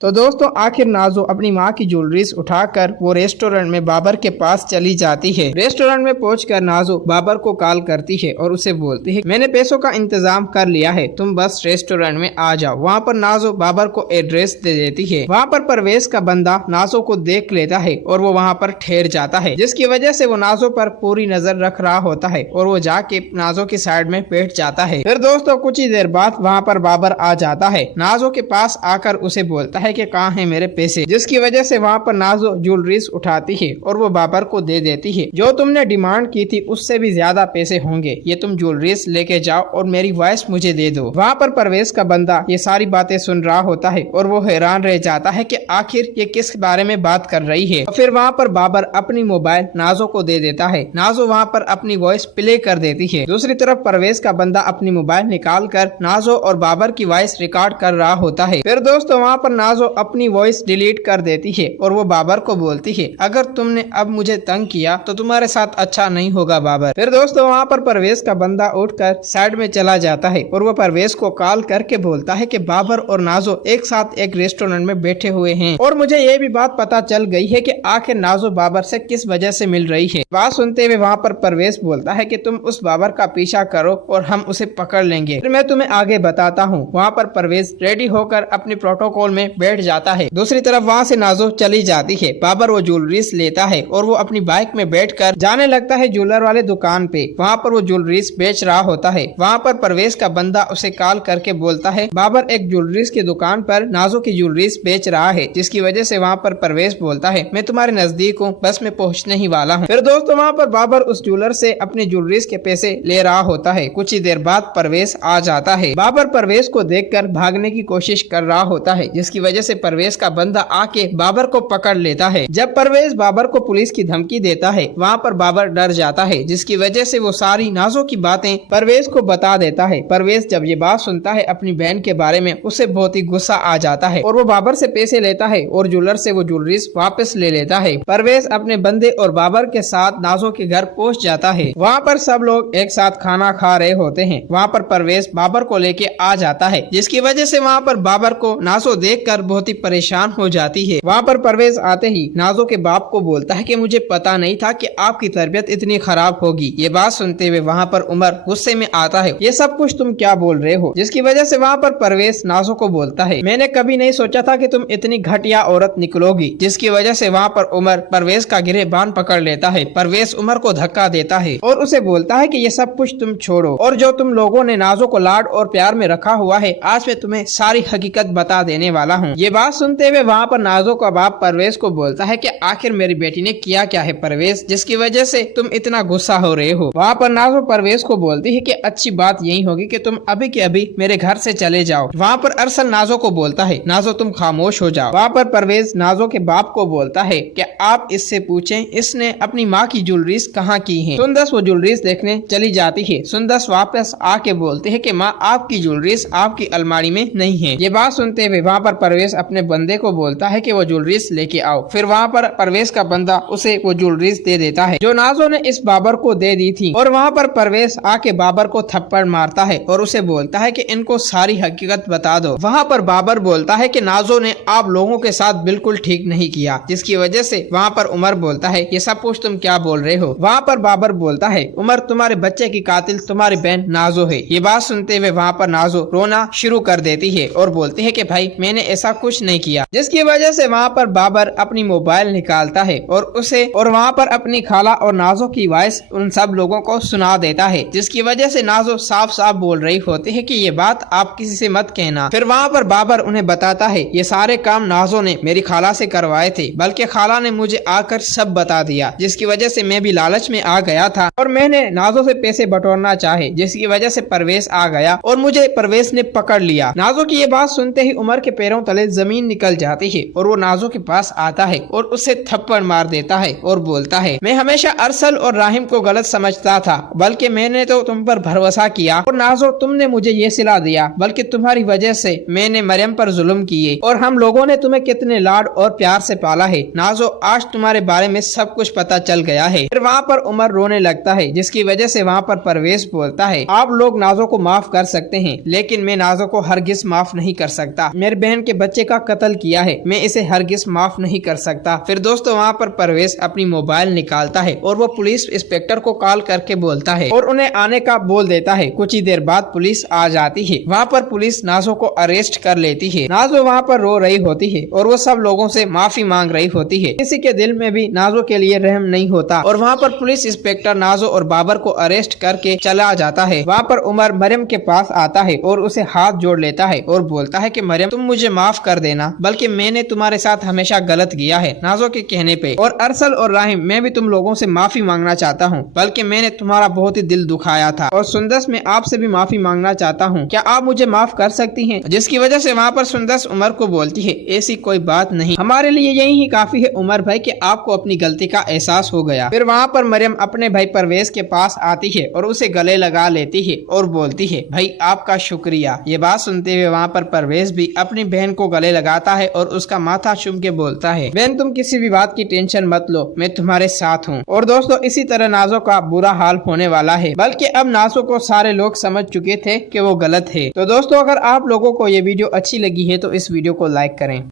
तो दोस्तों आखिर नाजो अपनी माँ की ज्वेलरीज उठाकर वो रेस्टोरेंट में बाबर के पास चली जाती है। रेस्टोरेंट में पहुंचकर नाजो बाबर को कॉल करती है और उसे बोलती है मैंने पैसों का इंतजाम कर लिया है, तुम बस रेस्टोरेंट में आ जाओ। वहाँ पर नाजो बाबर को एड्रेस दे देती है। वहाँ पर परवेज का बंदा नाजो को देख लेता है और वो वहाँ पर ठहर जाता है, जिसकी वजह से वो नाजो पर पूरी नजर रख रहा होता है और वो जाके नाजो की साइड में बैठ जाता है। फिर दोस्तों कुछ ही देर बाद वहाँ पर बाबर आ जाता है। नाजो के पास आकर उसे बोलता है कि कहाँ है मेरे पैसे, जिसकी वजह से वहाँ पर नाजो ज्वेलरीज उठाती है और वो बाबर को दे देती है। जो तुमने डिमांड की थी उससे भी ज्यादा पैसे होंगे, ये तुम ज्वेलरीज लेके जाओ और मेरी वॉइस मुझे दे दो। वहाँ पर परवेज का बंदा ये सारी बातें सुन रहा होता है और वो हैरान रह जाता है कि आखिर ये किस बारे में बात कर रही है। और फिर वहाँ पर बाबर अपनी मोबाइल नाजो को दे देता है। नाजो वहाँ पर अपनी वॉइस प्ले कर देती है। दूसरी तरफ परवेज का बंदा अपनी मोबाइल निकाल कर नाजो और बाबर की वॉइस रिकॉर्ड कर रहा होता है। फिर दोस्तों वहाँ पर नाजो अपनी वॉइस डिलीट कर देती है और वो बाबर को बोलती है अगर तुमने अब मुझे तंग किया तो तुम्हारे साथ अच्छा नहीं होगा बाबर। फिर दोस्तों वहाँ पर परवेज का बंदा उठकर साइड में चला जाता है और वो परवेज को कॉल करके बोलता है कि बाबर और नाजो एक साथ एक रेस्टोरेंट में बैठे हुए हैं और मुझे ये भी बात पता चल गई है कि आखिर नाजो बाबर से किस वजह से मिल रही है। बात सुनते हुए वहाँ पर परवेज बोलता है कि तुम उस बाबर का पीछा करो और हम उसे पकड़ लेंगे, फिर मैं तुम्हें आगे बताता हूँ। वहाँ पर परवेज रेडी होकर अपने प्रोटोकॉल में बैठ जाता है। दूसरी तरफ वहाँ से नाजो चली जाती है। बाबर वो ज्वेलरीज लेता है और वो अपनी बाइक में बैठकर जाने लगता है ज्वेलर वाले दुकान पे। वहाँ पर वो ज्वेलरीज बेच रहा होता है। वहाँ पर परवेज का बंदा उसे कॉल करके बोलता है बाबर एक ज्वेलरीज की दुकान पर नाजो की ज्वेलरीज बेच रहा है, जिसकी वजह से वहाँ पर परवेज बोलता है मैं तुम्हारे नजदीक हूँ, बस मैं पहुँचने ही वाला हूँ। फिर दोस्तों वहाँ पर बाबर उस ज्वेलर से अपनी ज्वेलरीज के पैसे ले रहा होता है। कुछ ही देर बाद परवेज आ जाता है। बाबर परवेज को देखकर भागने की कोशिश कर रहा होता है, जिसकी वजह से परवेज का बंदा आके बाबर को पकड़ लेता है। जब परवेज बाबर को पुलिस की धमकी देता है वहाँ पर बाबर डर जाता है, जिसकी वजह से वो सारी नाजो की बातें परवेज को बता देता है। परवेज जब ये बात सुनता है अपनी बहन के बारे में उसे बहुत ही गुस्सा आ जाता है और वो बाबर से पैसे लेता है और ज्वेलर से वो ज्वेलरीज वापस ले लेता है। परवेज अपने बंदे और बाबर के साथ नाजो के घर पहुँच जाता है। वहाँ पर सब लोग एक साथ खाना खा रहे होते हैं। वहाँ पर परवेज बाबर को लेके आ जाता है, जिसकी वजह से वहाँ पर बाबर को नाजो देखकर बहुत ही परेशान हो जाती है। वहाँ पर परवेज आते ही नाजो के बाप को बोलता है कि मुझे पता नहीं था कि आपकी तबीयत इतनी खराब होगी। ये बात सुनते हुए वहाँ पर उमर गुस्से में आता है, ये सब कुछ तुम क्या बोल रहे हो, जिसकी वजह से वहाँ पर परवेज नाजो को बोलता है मैंने कभी नहीं सोचा था कि तुम इतनी घटिया औरत निकलोगी, जिसकी वजह से वहाँ पर उमर परवेज का गिरबान पकड़ लेता है। परवेज उमर को धक्का देता है और उसे बोलता है कि ये सब कुछ तुम छोड़ो और जो तुम लोगों ने नाजो को लाड और प्यार में रखा हुआ है आज मैं तुम्हें सारी हकीकत बता देने वाला हूँ। ये बात सुनते हुए वहाँ पर नाजो का बाप परवेज को बोलता है कि आखिर मेरी बेटी ने किया क्या है परवेज, जिसकी वजह से तुम इतना गुस्सा हो रहे हो। वहाँ पर नाजो परवेज को बोलती है कि अच्छी बात यही होगी कि तुम अभी के अभी मेरे घर से चले जाओ। वहाँ पर अरसल नाजो को बोलता है नाजो तुम खामोश हो जाओ। वहाँ पर परवेज नाजो के बाप को बोलता है कि आप इससे पूछें इसने अपनी माँ की ज्वेलरीज कहाँ की है। सुंदस वो ज्वेलरीज देखने चली जाती है। सुंदस वापस आके बोलते है कि माँ आपकी ज्वेलरीज आपकी अलमारी में नहीं है। ये बात सुनते हुए वहाँ पर परवेज अपने बंदे को बोलता है कि वो ज्वेलरीज लेके आओ। फिर वहाँ पर परवेज का बंदा उसे वो ज्वेलरीज दे देता है जो नाजो ने इस बाबर को दे दी थी और वहाँ पर परवेज आके बाबर को थप्पड़ मारता है और उसे बोलता है कि इनको सारी हकीकत बता दो। वहाँ पर बाबर बोलता है कि नाजो ने आप लोगों के साथ बिल्कुल ठीक नहीं किया, जिसकी वजह से वहाँ पर उमर बोलता है ये सब कुछ तुम क्या बोल रहे हो। वहाँ पर बाबर बोलता है उमर तुम्हारे बच्चे की कातिल तुम्हारी बहन नाजो है। ये बात सुनते हुए वहाँ पर नाजो रोना शुरू कर देती है और बोलती है कि भाई मैंने ऐसा कुछ नहीं किया, जिसकी वजह से वहाँ पर बाबर अपनी मोबाइल निकालता है और वहाँ पर अपनी खाला और नाजो की वॉइस उन सब लोगों को सुना देता है, जिसकी वजह से नाजो साफ साफ बोल रही होती है कि ये बात आप किसी से मत कहना। फिर वहाँ पर बाबर उन्हें बताता है ये सारे काम नाजो ने मेरी खाला से करवाए थे, बल्कि खाला ने मुझे आकर सब बता दिया, जिसकी वजह से मैं भी लालच में आ गया था और मैंने नाजो से पैसे बटोरना चाहे, जिसकी वजह से परवेज आ गया और मुझे परवेज ने पकड़ लिया। नाजो की ये बात सुनते ही उमर के पैरों तले जमीन निकल जाती है और वो नाजो के पास आता है और उसे थप्पड़ मार देता है और बोलता है मैं हमेशा अरसल और राहिम को गलत समझता था, बल्कि मैंने तो तुम पर भरोसा किया और नाजो तुमने मुझे ये सिला दिया, बल्कि तुम्हारी वजह से मैंने मरियम पर जुल्म किए और हम लोगों ने तुम्हें कितने लाड और प्यार से पाला है। नाजो आज तुम्हारे बारे में सब कुछ पता चल गया है। फिर वहाँ पर उमर रोने लगता है, जिसकी वजह से वहाँ पर परवेज बोलता है आप लोग नाजो को माफ कर सकते हैं, लेकिन मैं नाजो को हरगिज माफ नहीं कर सकता। मेरे बहन के बच्चे का कत्ल किया है, मैं इसे हरगिज माफ नहीं कर सकता। फिर दोस्तों वहाँ पर परवेज अपनी मोबाइल निकालता है और वो पुलिस इंस्पेक्टर को कॉल करके बोलता है और उन्हें आने का बोल देता है। कुछ ही देर बाद पुलिस आ जाती है। वहाँ पर पुलिस नाजो को अरेस्ट कर लेती है। नाजो वहाँ पर रो रही होती है और वो सब लोगों से माफी मांग रही होती है। किसी के दिल में भी नाजो के लिए रहम नहीं होता और वहाँ पर पुलिस इंस्पेक्टर नाजो और बाबर को अरेस्ट करके चला जाता है। वहाँ पर उमर मरियम के पास आता है और उसे हाथ जोड़ लेता है और बोलता है कि मरियम तुम मुझे माफ कर देना, बल्कि मैंने तुम्हारे साथ हमेशा गलत किया है नाजो के कहने पे। और अरसल और राहिम मैं भी तुम लोगों से माफी मांगना चाहता हूँ, बल्कि मैंने तुम्हारा बहुत ही दिल दुखाया था। और सुंदस मैं आपसे भी माफी मांगना चाहता हूँ, क्या आप मुझे माफ कर सकती हैं? जिसकी वजह से वहाँ पर सुंदस उमर को बोलती है ऐसी कोई बात नहीं, हमारे लिए यही ही काफी है उमर भाई कि आपको अपनी गलती का एहसास हो गया। फिर वहाँ पर मरियम अपने भाई परवेज के पास आती है और उसे गले लगा लेती है और बोलती है भाई आपका शुक्रिया। ये बात सुनते हुए वहाँ पर परवेज भी अपनी बहन को गले लगाता है और उसका माथा चूम के बोलता है बहन तुम किसी भी बात की टेंशन मत लो, मैं तुम्हारे साथ हूँ। और दोस्तों इसी तरह नाजो का बुरा हाल होने वाला है, बल्कि अब नाजो को सारे लोग समझ चुके थे कि वो गलत है। तो दोस्तों अगर आप लोगों को ये वीडियो अच्छी लगी है तो इस वीडियो को लाइक करें।